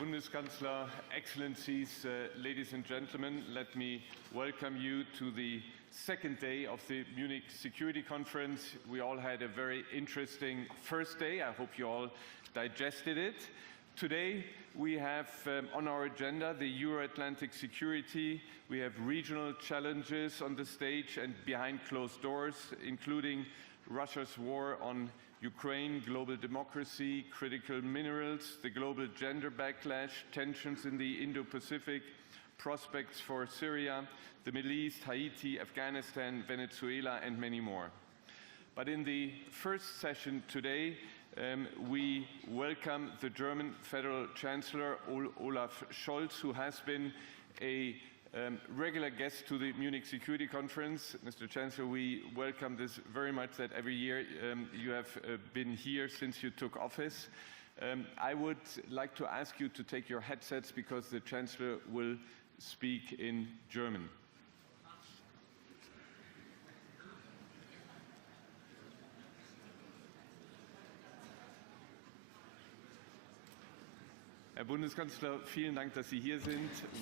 Bundeskanzler, Excellencies, ladies and gentlemen, let me welcome you to the second day of the Munich Security Conference. We all had a very interesting first day. I hope you all digested it. Today we have on our agenda the Euro-Atlantic security. We have regional challenges on the stage and behind closed doors, including Russia's war on Ukraine, global democracy, critical minerals, the global gender backlash, tensions in the Indo-Pacific, prospects for Syria, the Middle East, Haiti, Afghanistan, Venezuela, and many more. But in the first session today, we welcome the German Federal Chancellor Olaf Scholz, who has been a regular guest to the Munich Security Conference. Mr. Chancellor, we welcome this very much that every year you have been here since you took office. I would like to ask you to take your headsets because the Chancellor will speak in German.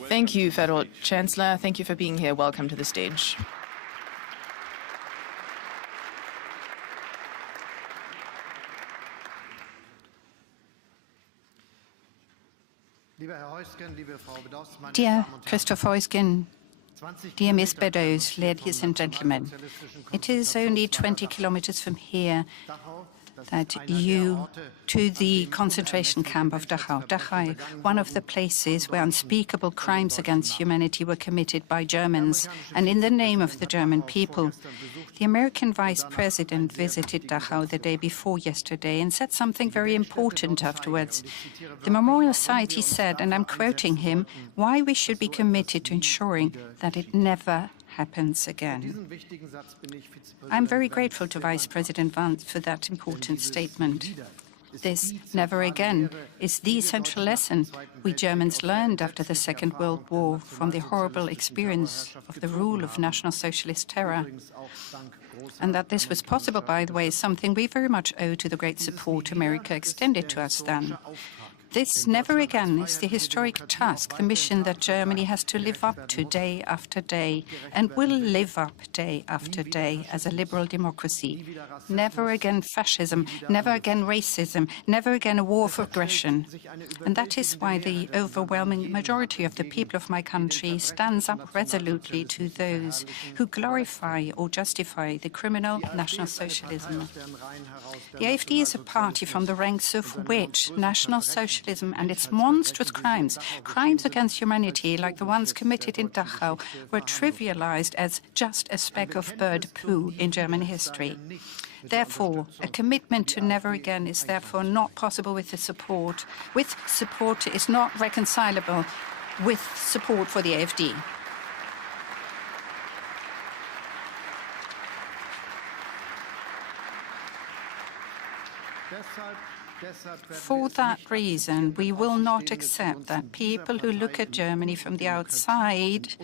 Thank you, Federal Chancellor. Thank you for being here. Welcome to the stage. Dear Christoph Heusgen, dear Ms. Beddoes, ladies and gentlemen, it is only 20 kilometers from here to the concentration camp of Dachau. Dachau, one of the places where unspeakable crimes against humanity were committed by Germans, and in the name of the German people. The American Vice President visited Dachau the day before yesterday and said something very important afterwards. The Memorial Society said, and I'm quoting him, why we should be committed to ensuring that it never happens again. I'm very grateful to Vice President Vance for that important statement. This never again is the essential lesson we Germans learned after the Second World War from the horrible experience of the rule of National Socialist terror. And that this was possible, by the way, is something we very much owe to the great support America extended to us then. This never again is the historic task, the mission that Germany has to live up to day after day, and will live up day after day as a liberal democracy. Never again fascism, never again racism, never again a war of aggression. And that is why the overwhelming majority of the people of my country stands up resolutely to those who glorify or justify the criminal National Socialism. The AfD is a party from the ranks of which National Socialism and its monstrous crimes against humanity, like the ones committed in Dachau, were trivialized as just a speck of bird poo in German history. Therefore, a commitment to never again is therefore not possible with the support. With support is not reconcilable with support for the AfD. For that reason, we will not accept that people who look at Germany from the outside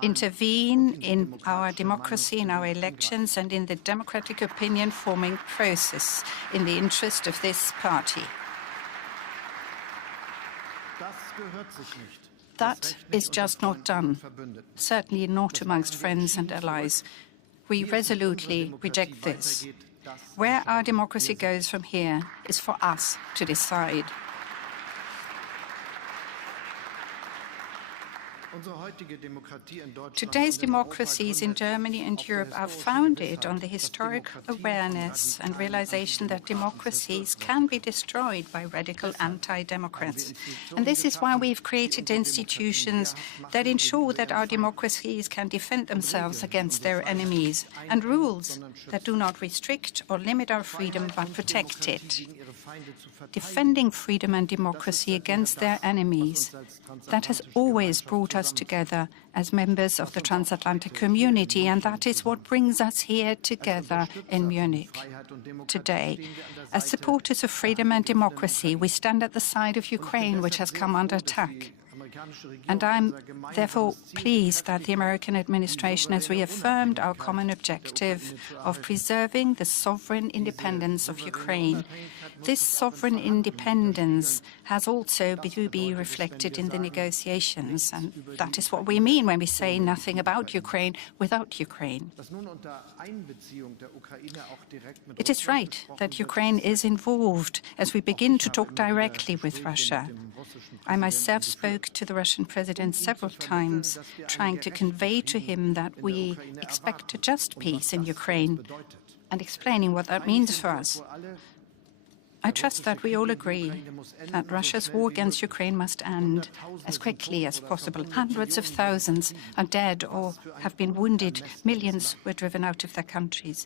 intervene in our democracy, in our elections, and in the democratic opinion-forming process in the interest of this party. That is just not done, certainly not amongst friends and allies. We resolutely reject this. Where our democracy goes from here is for us to decide. Today's democracies in Germany and Europe are founded on the historic awareness and realization that democracies can be destroyed by radical anti-democrats. And this is why we've created institutions that ensure that our democracies can defend themselves against their enemies, and rules that do not restrict or limit our freedom but protect it. Defending freedom and democracy against their enemies, that has always brought us together as members of the transatlantic community, and that is what brings us here together in Munich today. As supporters of freedom and democracy, we stand at the side of Ukraine, which has come under attack. And I'm therefore pleased that the American administration has reaffirmed our common objective of preserving the sovereign independence of Ukraine. This sovereign independence has also to be reflected in the negotiations, and that is what we mean when we say nothing about Ukraine without Ukraine. It is right that Ukraine is involved as we begin to talk directly with Russia. I myself spoke to the Russian president several times, trying to convey to him that we expect a just peace in Ukraine and explaining what that means for us. I trust that we all agree that Russia's war against Ukraine must end as quickly as possible. Hundreds of thousands are dead or have been wounded. Millions were driven out of their countries.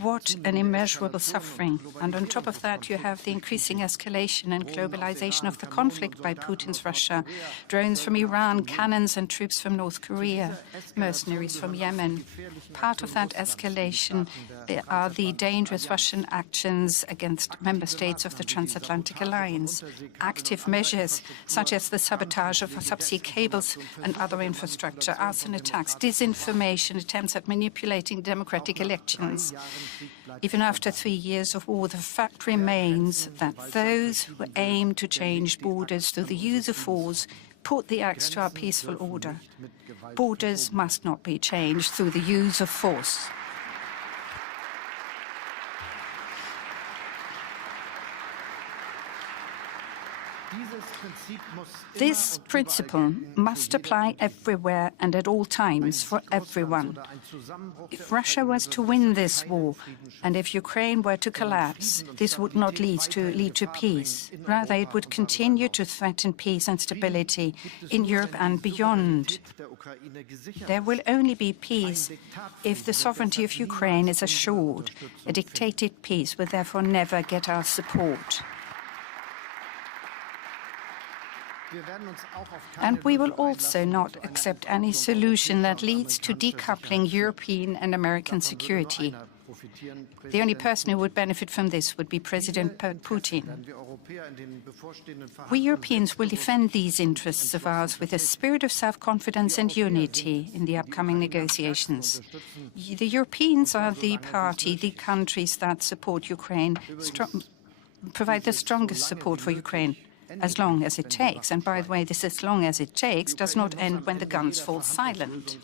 What an immeasurable suffering. And on top of that, you have the increasing escalation and globalization of the conflict by Putin's Russia. Drones from Iran, cannons and troops from North Korea, mercenaries from Yemen. Part of that escalation are the dangerous Russian actions against member states of the transatlantic alliance. Active measures such as the sabotage of subsea cables and other infrastructure, arson attacks, disinformation, attempts at manipulating democratic elections. Even after 3 years of war, the fact remains that those who aim to change borders through the use of force put the axe to our peaceful order. Borders must not be changed through the use of force. This principle must apply everywhere and at all times for everyone. If Russia was to win this war, and if Ukraine were to collapse, this would not lead to peace. Rather, it would continue to threaten peace and stability in Europe and beyond. There will only be peace if the sovereignty of Ukraine is assured. A dictated peace will therefore never get our support. And we will also not accept any solution that leads to decoupling European and American security. The only person who would benefit from this would be President Putin. We Europeans will defend these interests of ours with a spirit of self-confidence and unity in the upcoming negotiations. The Europeans are the party, the countries that support Ukraine, provide the strongest support for Ukraine. As long as it takes. And by the way, this as long as it takes does not end when the guns fall silent.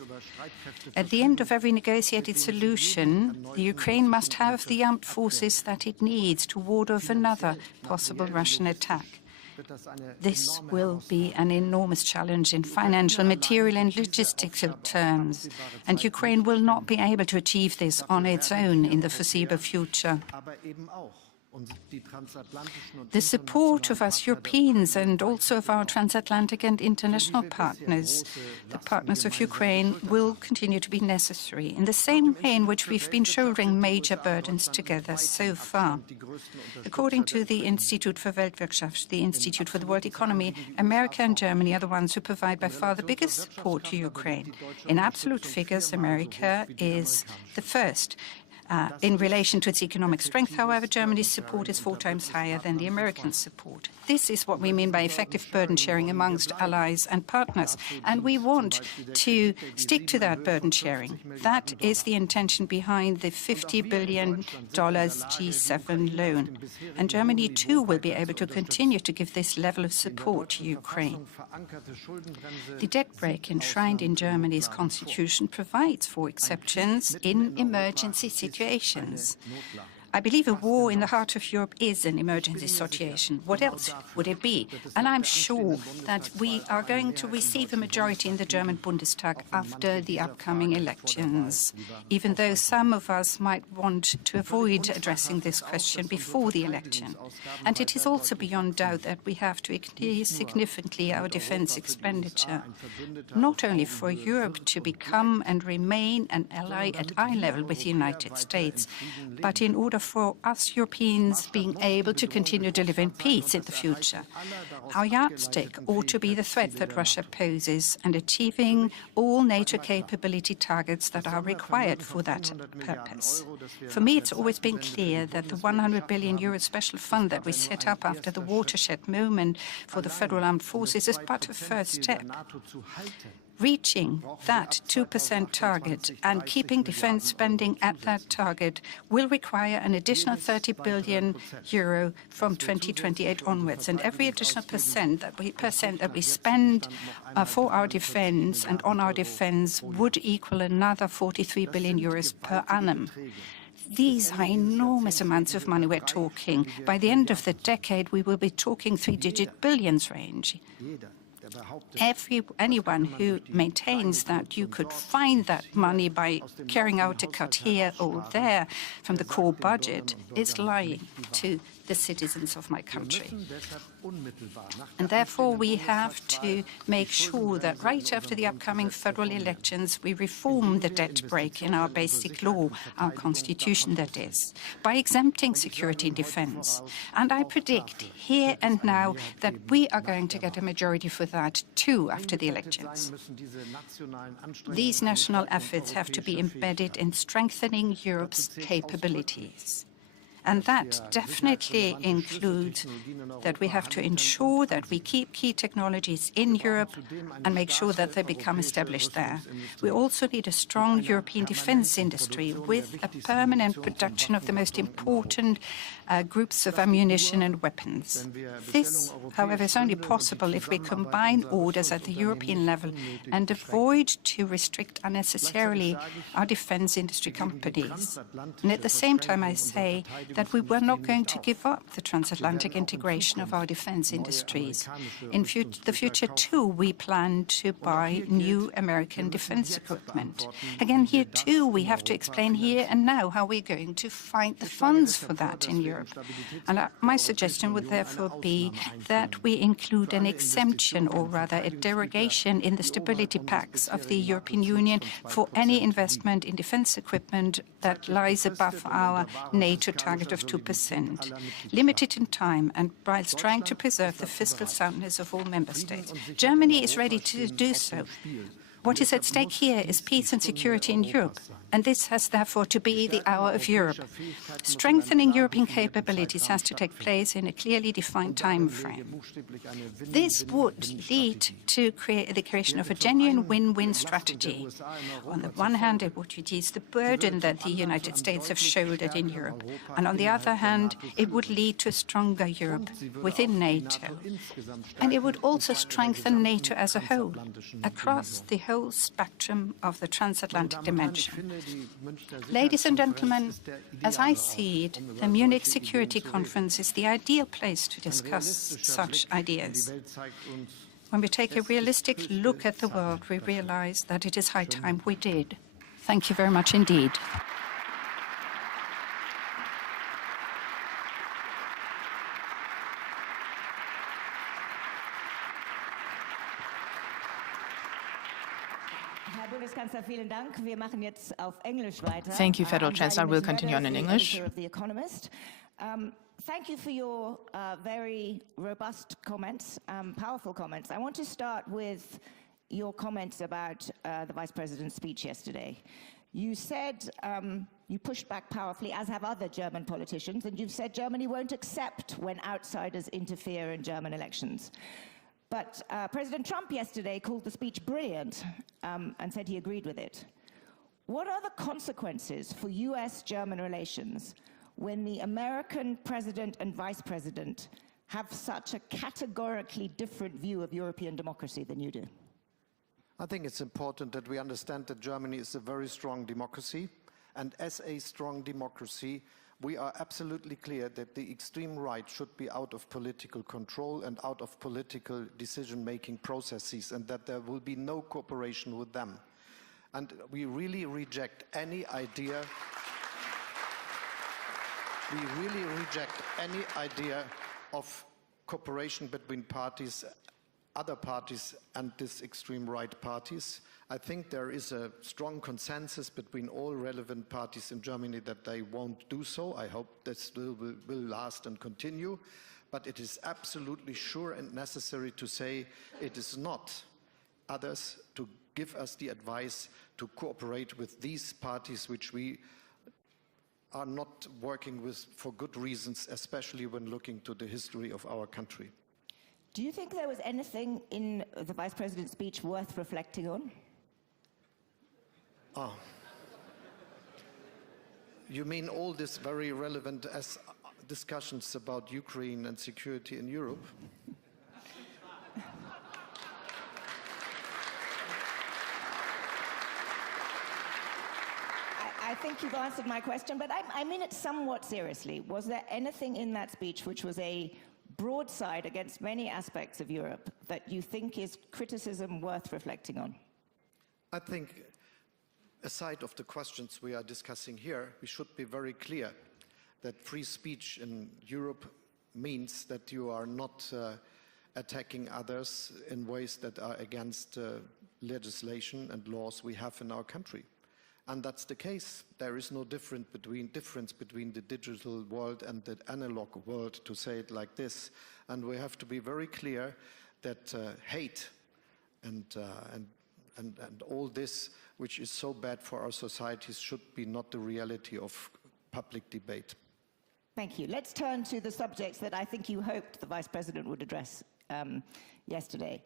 At the end of every negotiated solution, the Ukraine must have the armed forces that it needs to ward off another possible Russian attack. This will be an enormous challenge in financial, material and logistical terms, and Ukraine will not be able to achieve this on its own in the foreseeable future. The support of us Europeans and also of our transatlantic and international partners, the partners of Ukraine, will continue to be necessary in the same way in which we've been shouldering major burdens together so far. According to the Institute for Weltwirtschaft, the Institute for the World Economy, America and Germany are the ones who provide by far the biggest support to Ukraine. In absolute figures, America is the first. In relation to its economic strength, however, Germany's support is 4 times higher than the American support. This is what we mean by effective burden sharing amongst allies and partners, and we want to stick to that burden sharing. That is the intention behind the $50 billion G7 loan. And Germany, too, will be able to continue to give this level of support to Ukraine. The debt brake enshrined in Germany's constitution provides for exceptions in emergency situations. I believe a war in the heart of Europe is an emergency situation. What else would it be? And I'm sure that we are going to receive a majority in the German Bundestag after the upcoming elections, even though some of us might want to avoid addressing this question before the election. And it is also beyond doubt that we have to increase significantly our defense expenditure, not only for Europe to become and remain an ally at eye level with the United States, but in order for us Europeans being able to continue delivering peace in the future. Our yardstick ought to be the threat that Russia poses and achieving all NATO capability targets that are required for that purpose. For me, it's always been clear that the 100 billion euro special fund that we set up after the watershed moment for the Federal Armed Forces is but a first step. Reaching that 2% target and keeping defense spending at that target will require an additional 30 billion euro from 2028 onwards. And every additional percent that we spend for our defense and on our defense would equal another 43 billion euros per annum. These are enormous amounts of money we're talking. By the end of the decade, we will be talking three-digit billions range. Anyone who maintains that you could find that money by carrying out a cut here or there from the core budget is lying to the citizens of my country. And therefore, we have to make sure that right after the upcoming federal elections, we reform the debt brake in our basic law, our constitution that is, by exempting security and defense. And I predict here and now that we are going to get a majority for that too after the elections. These national efforts have to be embedded in strengthening Europe's capabilities. And that definitely includes that we have to ensure that we keep key technologies in Europe and make sure that they become established there. We also need a strong European defense industry with a permanent production of the most important groups of ammunition and weapons. This, however, is only possible if we combine orders at the European level and avoid to restrict unnecessarily our defense industry companies. And at the same time, I say that we were not going to give up the transatlantic integration of our defense industries. In the future, too, we plan to buy new American defense equipment. Again, here, too, we have to explain here and now how we're going to find the funds for that in Europe. And my suggestion would therefore be that we include an exemption, or rather a derogation, in the stability pacts of the European Union for any investment in defense equipment that lies above our NATO target of 2%, limited in time and whilst trying to preserve the fiscal soundness of all member states. Germany is ready to do so. What is at stake here is peace and security in Europe, and this has therefore to be the hour of Europe. Strengthening European capabilities has to take place in a clearly defined time frame. This would lead to the creation of a genuine win-win strategy. On the one hand, it would reduce the burden that the United States have shouldered in Europe, and on the other hand, it would lead to a stronger Europe within NATO. And it would also strengthen NATO as a whole, across the whole spectrum of the transatlantic dimension. Ladies and gentlemen, as I see it, the Munich Security Conference is the ideal place to discuss such ideas. When we take a realistic look at the world, we realize that it is high time we did. Thank you very much indeed. Thank you, Federal Chancellor. We'll continue on in English. Thank you for your very robust comments, powerful comments. I want to start with your comments about the Vice President's speech yesterday. You said, you pushed back powerfully, as have other German politicians, and you've said Germany won't accept when outsiders interfere in German elections. But President Trump yesterday called the speech brilliant and said he agreed with it. What are the consequences for US-German relations when the American president and vice president have such a categorically different view of European democracy than you do? I think it's important that we understand that Germany is a very strong democracy, and as a strong democracy, we are absolutely clear that the extreme right should be out of political control and out of political decision-making processes, and that there will be no cooperation with them. And we really reject any idea of cooperation between parties, other parties, and these extreme right parties. I think there is a strong consensus between all relevant parties in Germany that they won't do so. I hope this will last and continue. But it is absolutely sure and necessary to say it is not others to give us the advice to cooperate with these parties which we are not working with for good reasons, especially when looking to the history of our country. Do you think there was anything in the Vice President's speech worth reflecting on? Oh. You mean all this very relevant as discussions about Ukraine and security in Europe? I think you've answered my question, but I mean it somewhat seriously. Was there anything in that speech which was a broadside against many aspects of Europe that you think is criticism worth reflecting on? I think, aside of the questions we are discussing here, we should be very clear that free speech in Europe means that you are not attacking others in ways that are against legislation and laws we have in our country. And that's the case. There is no difference between the digital world and the analog world, to say it like this. And we have to be very clear that hate and all this, which is so bad for our societies, should be not the reality of public debate. Thank you. Let's turn to the subjects that I think you hoped the Vice President would address yesterday.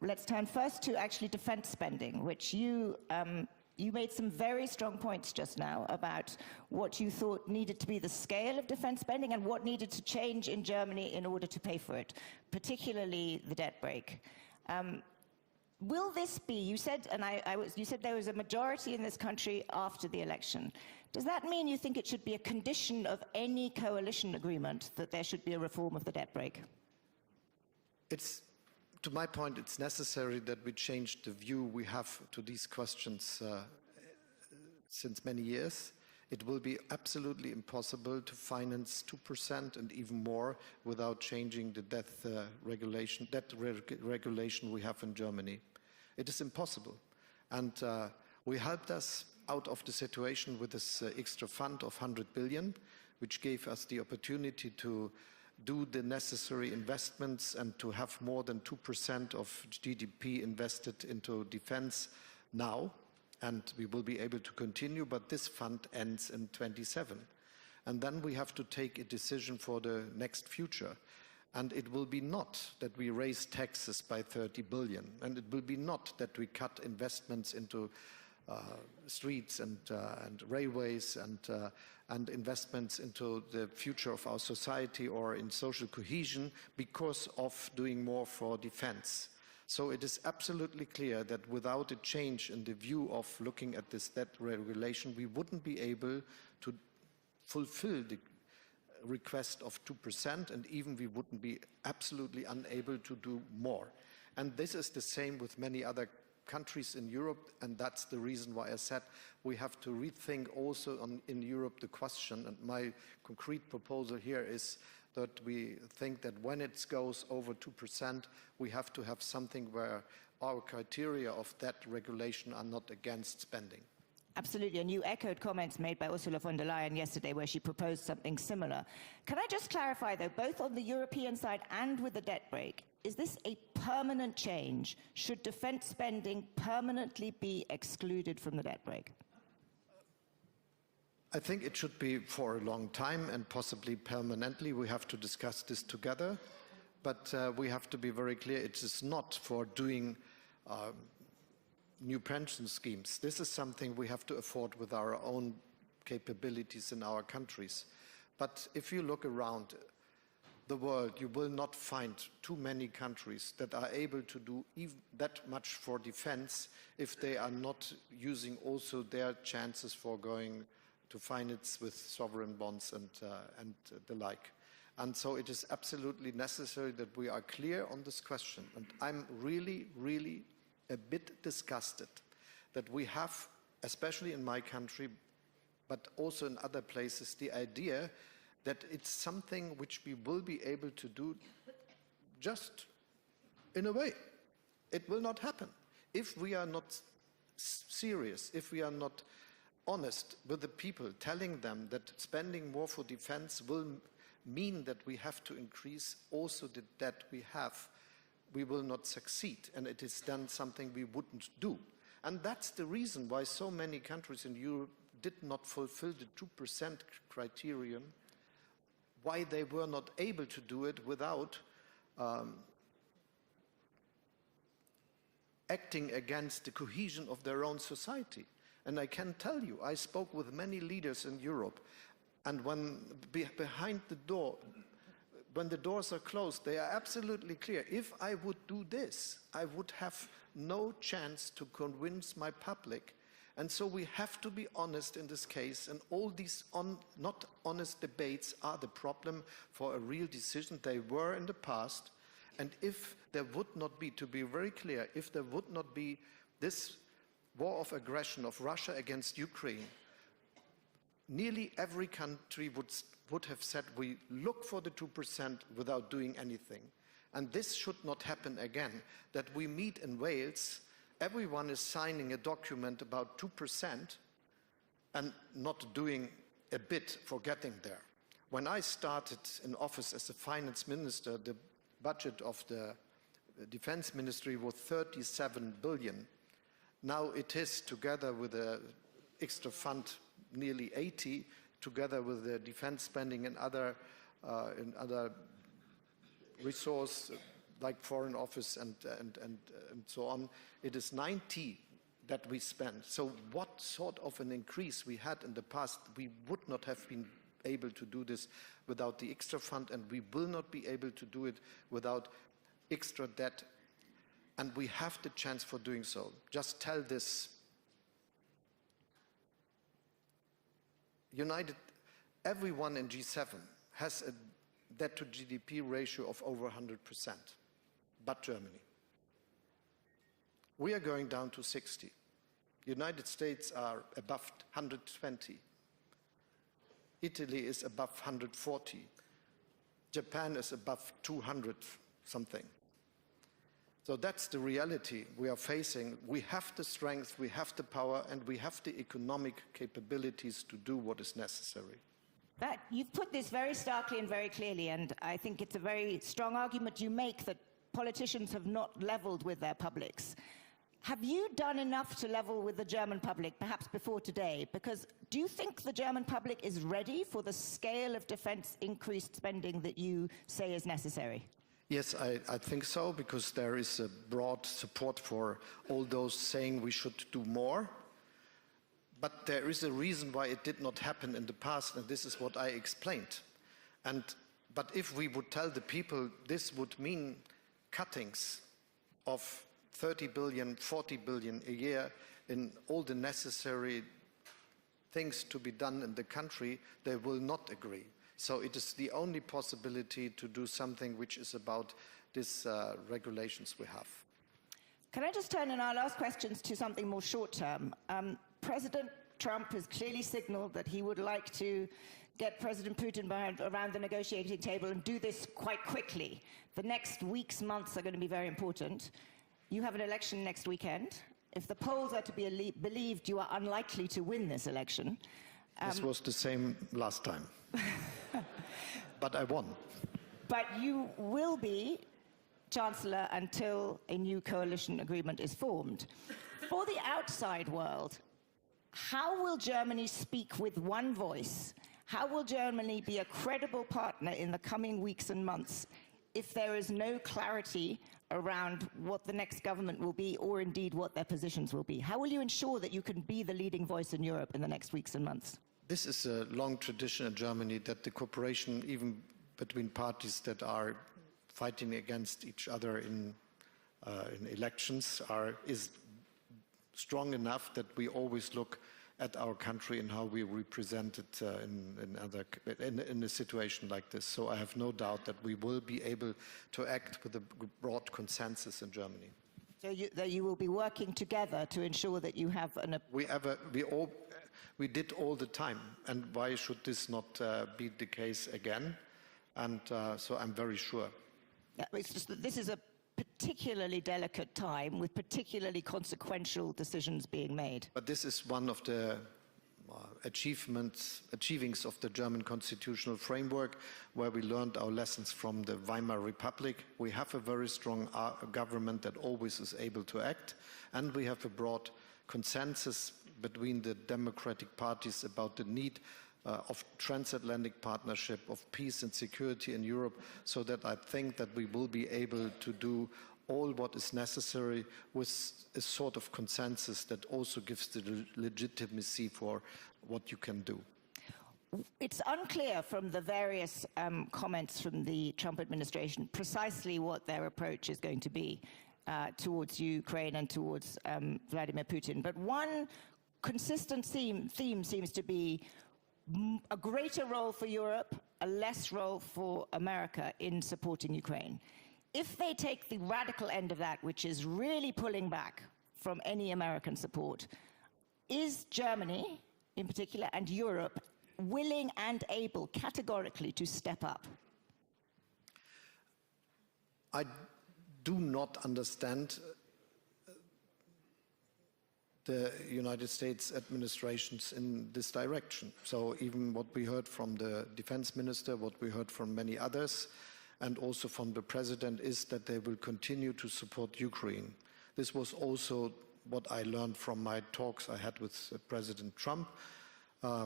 Let's turn first to actually defense spending, which you made some very strong points just now about what you thought needed to be the scale of defense spending and what needed to change in Germany in order to pay for it, particularly the debt brake. Will this be, you said, you said there was a majority in this country after the election. Does that mean you think it should be a condition of any coalition agreement that there should be a reform of the debt brake? To my point, it's necessary that we change the view we have to these questions since many years. It will be absolutely impossible to finance 2% and even more without changing the debt regulation we have in Germany. It is impossible. And we helped us out of the situation with this extra fund of 100 billion, which gave us the opportunity to do the necessary investments and to have more than 2% of GDP invested into defense now. And we will be able to continue, but this fund ends in 27. And then we have to take a decision for the next future. And it will be not that we raise taxes by 30 billion. And it will be not that we cut investments into streets and railways and investments into the future of our society or in social cohesion because of doing more for defense. So it is absolutely clear that without a change in the view of looking at this debt regulation, we wouldn't be able to fulfill the request of 2%, and even we wouldn't be absolutely unable to do more. And this is the same with many other countries in Europe, and that's the reason why I said we have to rethink also in Europe the question. And my concrete proposal here is that we think that when it goes over 2%, we have to have something where our criteria of that regulation are not against spending. Absolutely, and you echoed comments made by Ursula von der Leyen yesterday where she proposed something similar. Can I just clarify though, both on the European side and with the debt brake, is this a permanent change? Should defense spending permanently be excluded from the debt brake? I think it should be for a long time and possibly permanently. We have to discuss this together, but we have to be very clear, it is not for doing new pension schemes. This is something we have to afford with our own capabilities in our countries. But if you look around the world, you will not find too many countries that are able to do even that much for defense if they are not using also their chances for going to finance with sovereign bonds and the like. And so it is absolutely necessary that we are clear on this question. And I'm really, really a bit disgusted that we have, especially in my country, but also in other places, the idea that it's something which we will be able to do just in a way. It will not happen. If we are not serious, if we are not honest with the people, telling them that spending more for defense will mean that we have to increase also the debt we have, we will not succeed, and it is then something we wouldn't do. And that's the reason why so many countries in Europe did not fulfill the 2% criterion, why they were not able to do it without acting against the cohesion of their own society. And I can tell you, I spoke with many leaders in Europe, and when behind the door, when the doors are closed, they are absolutely clear. If I would do this, I would have no chance to convince my public. And so we have to be honest in this case, and all these not honest debates are the problem for a real decision. They were in the past, and if there would not be, to be very clear, if there would not be this war of aggression of Russia against Ukraine, nearly every country would have said we look for the 2% without doing anything. And this should not happen again, that we meet in Wales, everyone is signing a document about 2% and not doing a bit for getting there. When I started in office as a finance minister, the budget of the defense ministry was 37 billion. Now it is, together with the extra fund, nearly 80, together with the defense spending and other resource like foreign office and so on, it is 90 that we spend. So what sort of an increase we had in the past, we would not have been able to do this without the extra fund, and we will not be able to do it without extra debt, and we have the chance for doing so. Just tell this. Everyone in G7 has a debt to GDP ratio of over 100%, but Germany. We are going down to 60. United States are above 120. Italy is above 140. Japan is above 200 something. So that's the reality we are facing. We have the strength, we have the power, and we have the economic capabilities to do what is necessary. You've put this very starkly and very clearly, and I think it's a very strong argument you make that politicians have not leveled with their publics. Have you done enough to level with the German public, perhaps before today? Because do you think the German public is ready for the scale of defense increased spending that you say is necessary? Yes, I think so, because there is a broad support for all those saying we should do more. But there is a reason why it did not happen in the past, and this is what I explained. But if we would tell the people this would mean cuttings of 30 billion, 40 billion a year in all the necessary things to be done in the country, they will not agree. So it is the only possibility to do something which is about these regulations we have. Can I just turn in our last questions to something more short-term? President Trump has clearly signaled that he would like to get President Putin around the negotiating table and do this quite quickly. The next weeks, months are going to be very important. You have an election next weekend. If the polls are to be believed, you are unlikely to win this election. This was the same last time. But I won. But you will be Chancellor until a new coalition agreement is formed. For the outside world, how will Germany speak with one voice? How will Germany be a credible partner in the coming weeks and months if there is no clarity around what the next government will be, or indeed what their positions will be? How will you ensure that you can be the leading voice in Europe in the next weeks and months? This is a long tradition in Germany, that the cooperation, even between parties that are fighting against each other in elections, is strong enough that we always look at our country and how we represent it in a situation like this. So I have no doubt that we will be able to act with a broad consensus in Germany. So that you will be working together to ensure that you have an... We did all the time, and why should this not be the case again? And so I'm very sure. Yeah, it's just that this is a particularly delicate time with particularly consequential decisions being made. But this is one of the achievings of the German constitutional framework, where we learned our lessons from the Weimar Republic. We have a very strong government that always is able to act, and we have a broad consensus between the democratic parties about the need of transatlantic partnership, of peace and security in Europe, so that I think that we will be able to do all what is necessary with a sort of consensus that also gives the legitimacy for what you can do. It's unclear from the various comments from the Trump administration precisely what their approach is going to be towards Ukraine and towards Vladimir Putin. But one consistent theme seems to be a greater role for Europe, a less role for America in supporting Ukraine. If they take the radical end of that, which is really pulling back from any American support, is Germany, in particular, and Europe willing and able categorically to step up? I do not understand the United States administrations in this direction. So even what we heard from the defense minister, what we heard from many others, and also from the president, is that they will continue to support Ukraine. This was also what I learned from my talks I had with President Trump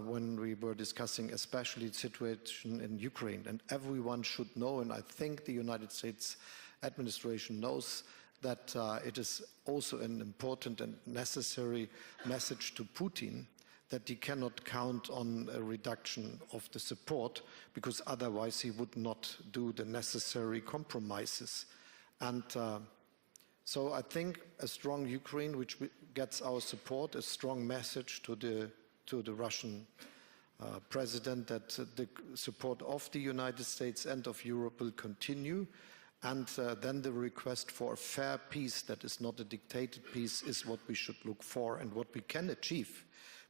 when we were discussing especially the situation in Ukraine. And everyone should know, and I think the United States administration knows, that it is also an important and necessary message to Putin that he cannot count on a reduction of the support, because otherwise he would not do the necessary compromises. And so I think a strong Ukraine, which gets our support, a strong message to the Russian president that the support of the United States and of Europe will continue. And then the request for a fair peace that is not a dictated peace is what we should look for and what we can achieve.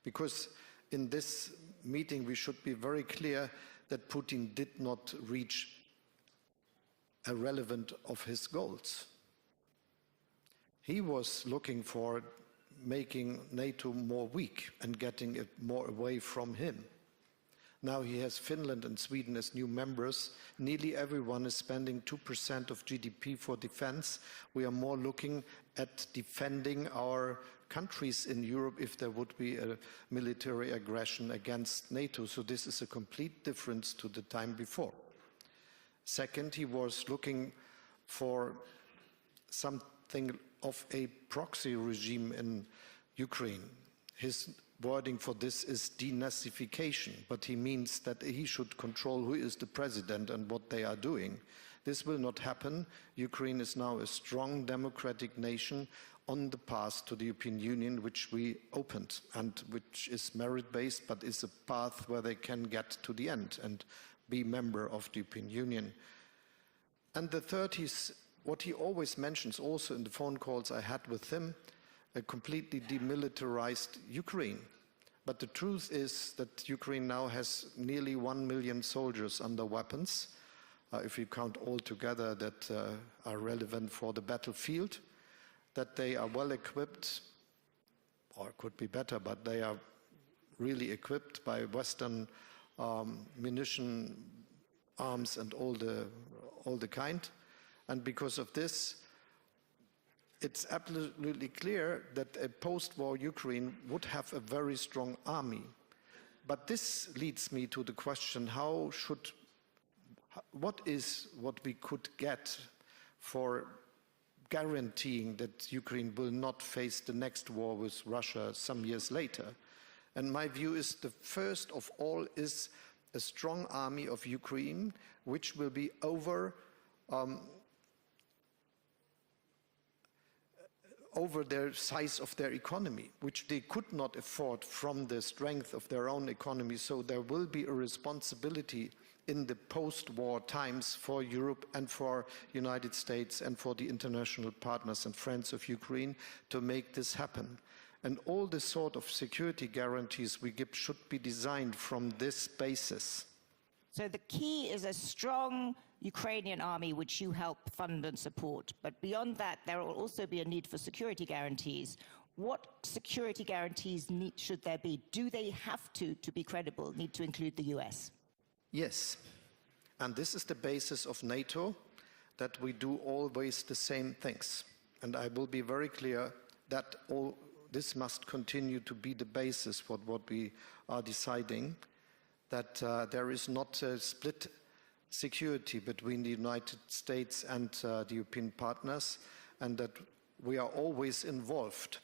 Because in this meeting we should be very clear that Putin did not reach a relevant of his goals. He was looking for making NATO more weak and getting it more away from him. Now he has Finland and Sweden as new members. Nearly everyone is spending 2% of GDP for defense. We are more looking at defending our countries in Europe if there would be a military aggression against NATO. So this is a complete difference to the time before. Second, he was looking for something of a proxy regime in Ukraine. His wording for this is denazification, but he means that he should control who is the president and what they are doing. This will not happen. Ukraine is now a strong democratic nation on the path to the European Union, which we opened and which is merit-based, but is a path where they can get to the end and be member of the European Union. And the third is what he always mentions also in the phone calls I had with him, a completely demilitarized Ukraine. But the truth is that Ukraine now has nearly 1 million soldiers under weapons, if you count all together that are relevant for the battlefield, that they are well equipped, or could be better, but they are really equipped by Western munition, arms and all the kind. And because of this, it's absolutely clear that a post-war Ukraine would have a very strong army. But this leads me to the question, what is what we could get for guaranteeing that Ukraine will not face the next war with Russia some years later? And my view is the first of all is a strong army of Ukraine, which will be over the size of their economy, which they could not afford from the strength of their own economy. So there will be a responsibility in the post-war times for Europe and for the United States and for the international partners and friends of Ukraine to make this happen. And all the sort of security guarantees we give should be designed from this basis. So the key is a strong Ukrainian army which you help fund and support. But beyond that, there will also be a need for security guarantees. What security guarantees should there be? Do they have to be credible, need to include the US? Yes. And this is the basis of NATO, that we do always the same things. And I will be very clear that all this must continue to be the basis for what we are deciding. that there is not a split security between the United States and the European partners, and that we are always involved.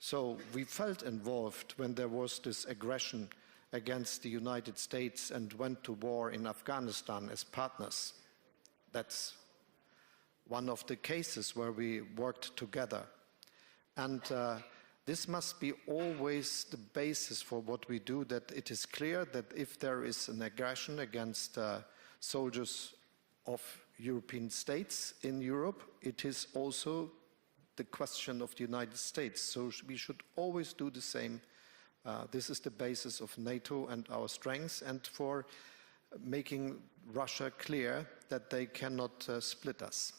So we felt involved when there was this aggression against the United States and went to war in Afghanistan as partners. That's one of the cases where we worked together. And this must be always the basis for what we do, that it is clear that if there is an aggression against soldiers of European states in Europe, it is also the question of the United States. So we should always do the same. This is the basis of NATO and our strengths, and for making Russia clear that they cannot split us.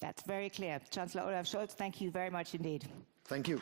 That's very clear. Chancellor Olaf Scholz, thank you very much indeed. Thank you.